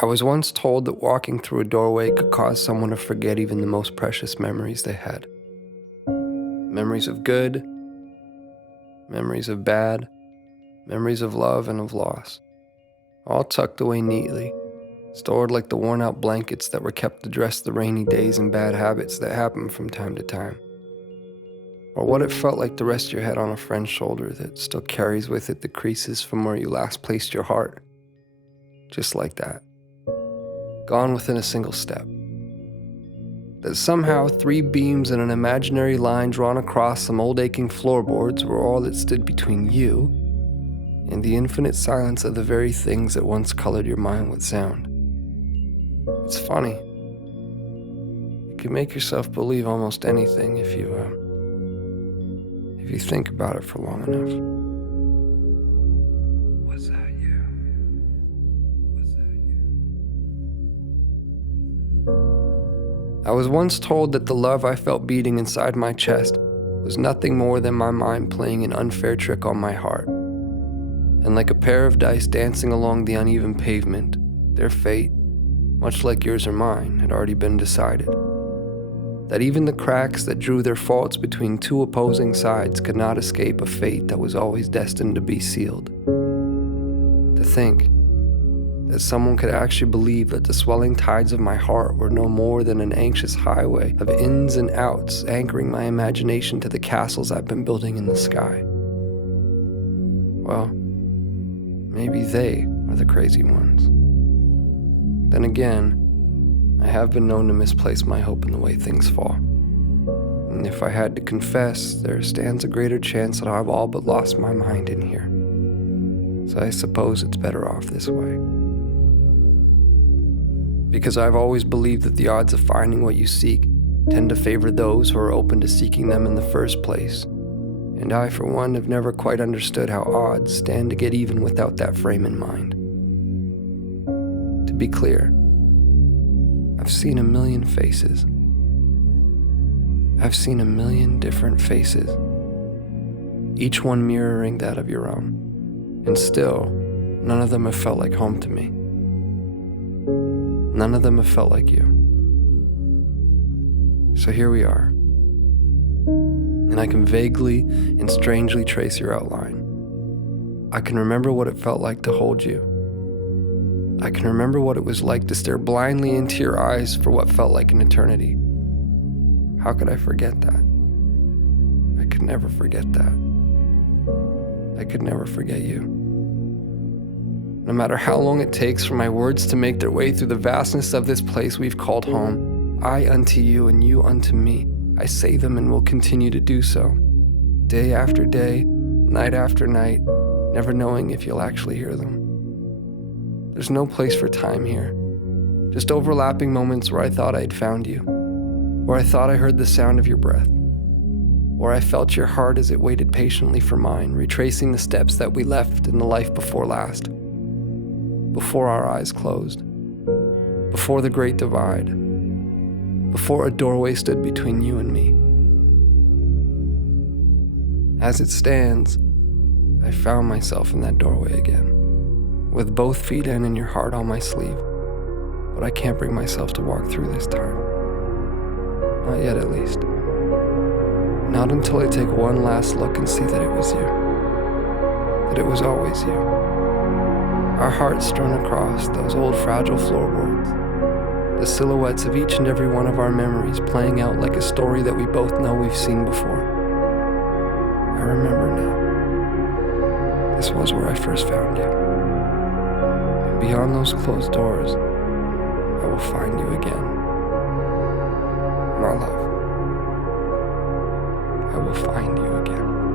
I was once told that walking through a doorway could cause someone to forget even the most precious memories they had. Memories of good, memories of bad, memories of love and of loss, all tucked away neatly, stored like the worn-out blankets that were kept to dress the rainy days and bad habits that happen from time to time. Or what it felt like to rest your head on a friend's shoulder that still carries with it the creases from where you last placed your heart. Just like that. Gone within a single step. That somehow 3 beams and an imaginary line drawn across some old aching floorboards were all that stood between you and the infinite silence of the very things that once colored your mind with sound. It's funny. You can make yourself believe almost anything if you think about it for long enough. Was that you? Was that you? I was once told that the love I felt beating inside my chest was nothing more than my mind playing an unfair trick on my heart. And like a pair of dice dancing along the uneven pavement, their fate, much like yours or mine, had already been decided. That even the cracks that drew their faults between 2 opposing sides could not escape a fate that was always destined to be sealed. To think that someone could actually believe that the swelling tides of my heart were no more than an anxious highway of ins and outs anchoring my imagination to the castles I've been building in the sky. Well, maybe they are the crazy ones. Then again, I have been known to misplace my hope in the way things fall. And if I had to confess, there stands a greater chance that I've all but lost my mind in here. So I suppose it's better off this way. Because I've always believed that the odds of finding what you seek tend to favor those who are open to seeking them in the first place. And I, for one, have never quite understood how odds stand to get even without that frame in mind. To be clear, I've seen a million faces. I've seen a million different faces, each one mirroring that of your own. And still, none of them have felt like home to me. None of them have felt like you. So here we are. And I can vaguely and strangely trace your outline. I can remember what it felt like to hold you. I can remember what it was like to stare blindly into your eyes for what felt like an eternity. How could I forget that? I could never forget that. I could never forget you. No matter how long it takes for my words to make their way through the vastness of this place we've called home, I unto you and you unto me, I say them and will continue to do so. Day after day, night after night, never knowing if you'll actually hear them. There's no place for time here. Just overlapping moments where I thought I'd found you, where I thought I heard the sound of your breath, where I felt your heart as it waited patiently for mine, retracing the steps that we left in the life before last, before our eyes closed, before the great divide, before a doorway stood between you and me. As it stands, I found myself in that doorway again, with both feet in and your heart on my sleeve, but I can't bring myself to walk through this time. Not yet, at least. Not until I take one last look and see that it was you. That it was always you. Our hearts strewn across those old fragile floorboards. The silhouettes of each and every one of our memories playing out like a story that we both know we've seen before. I remember now. This was where I first found you. Beyond those closed doors, I will find you again. My love, I will find you again.